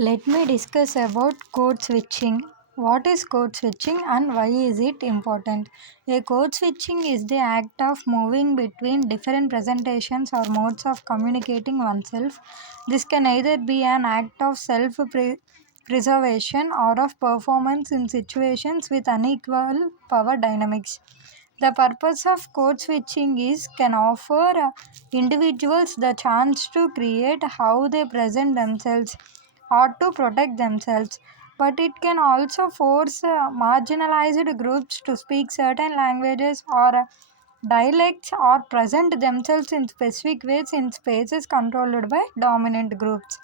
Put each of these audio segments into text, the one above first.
Let me discuss about code switching. What is code switching and why is it important? A code switching is the act of moving between different presentations or modes of communicating oneself. This can either be an act of self preservation or of performance in situations with unequal power dynamics. The purpose of code switching is can offer individuals the chance to create how they present themselves or to protect themselves, but it can also force marginalized groups to speak certain languages or dialects or present themselves in specific ways in spaces controlled by dominant groups.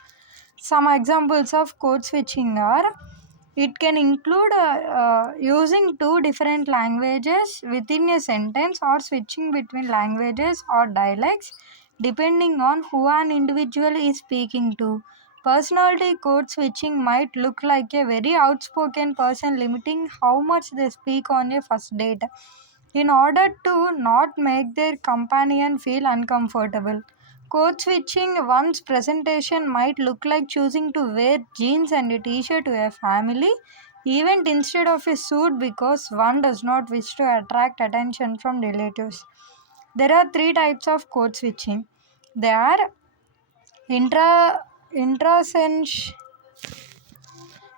Some examples of code switching are it can include using two different languages within a sentence or switching between languages or dialects depending on who an individual is speaking to. Personality code switching might look like a very outspoken person limiting how much they speak on a first date in order to not make their companion feel uncomfortable. Code switching one's presentation might look like choosing to wear jeans and a t-shirt to a family event instead of a suit because one does not wish to attract attention from relatives. There are three types of code switching. They are intra intrasens-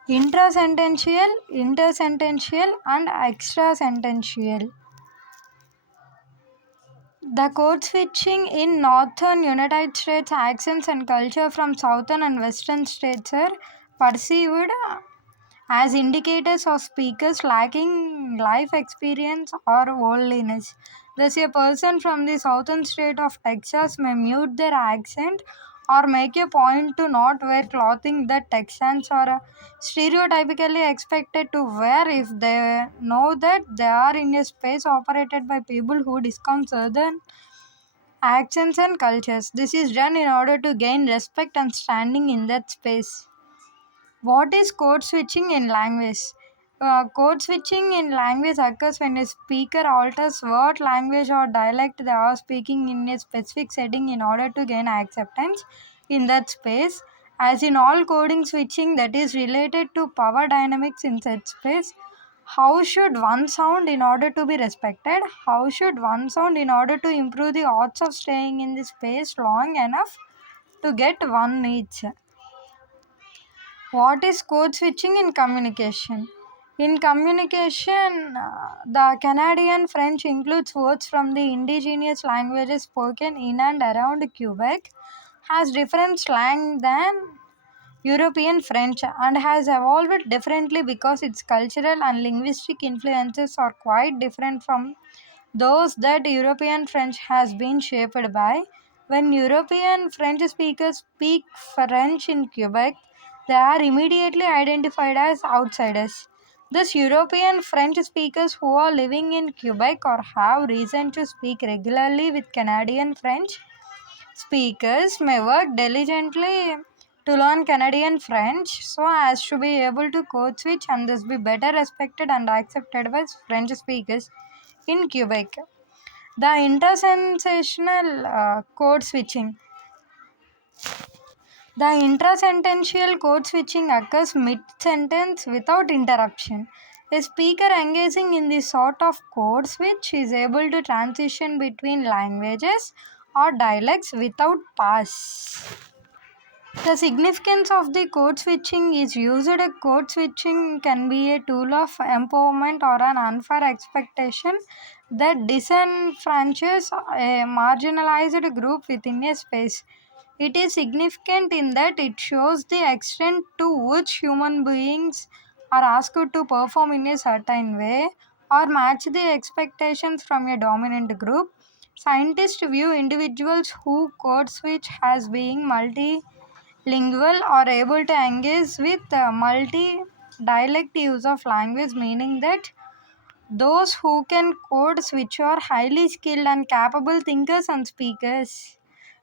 intrasentential, intersentential, and extrasentential. The code switching in northern United States accents and culture from southern and western states are perceived as indicators of speakers lacking life experience or worldliness. Thus, a person from the southern state of Texas may mute their accent or make a point to not wear clothing that Texans are stereotypically expected to wear if they know that they are in a space operated by people who discount southern accents and cultures. This is done in order to gain respect and standing in that space. What is code switching in language? Code switching in language occurs when a speaker alters what language or dialect they are speaking in a specific setting in order to gain acceptance in that space. As in all coding switching that is related to power dynamics in that space, how should one sound in order to be respected? How should one sound in order to improve the odds of staying in the space long enough to get one needs? What is code switching in communication? In communication, the Canadian French includes words from the indigenous languages spoken in and around Quebec, has different slang than European French, and has evolved differently because its cultural and linguistic influences are quite different from those that European French has been shaped by. When European French speakers speak French in Quebec, they are immediately identified as outsiders. Thus, European French speakers who are living in Quebec or have reason to speak regularly with Canadian French speakers may work diligently to learn Canadian French so as to be able to code switch and thus be better respected and accepted by French speakers in Quebec. The intersensational code switching. The intrasentential code switching occurs mid sentence without interruption. A speaker engaging in this sort of code switch is able to transition between languages or dialects without pause. The significance of the code switching is used. A code switching can be a tool of empowerment or an unfair expectation that disenfranchises a marginalized group within a space. It is significant in that it shows the extent to which human beings are asked to perform in a certain way or match the expectations from a dominant group. Scientists view individuals who code switch as being multilingual or able to engage with multi dialect use of language, meaning that those who can code switch are highly skilled and capable thinkers and speakers.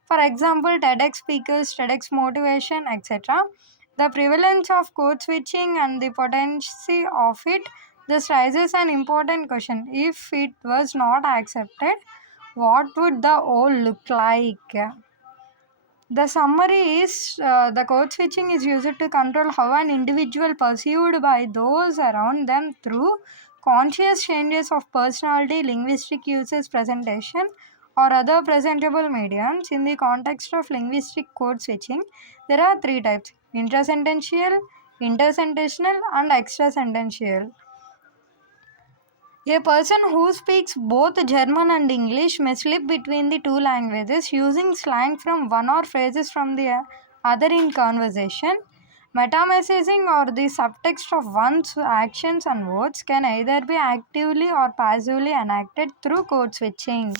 For example, TEDx speakers, TEDx motivation, etc. The prevalence of code switching and the potency of it this raises an important question. If it was not accepted, what would the whole look like? The summary is the code switching is used to control how an individual perceived by those around them through conscious changes of personality, linguistic uses, presentation, or other presentable mediums. In the context of linguistic code switching, there are three types: intrasentential, intersentential, and extrasentential. A person who speaks both German and English may slip between the two languages using slang from one or phrases from the other in conversation. Metamessaging, or the subtext of one's actions and words, can either be actively or passively enacted through code switching.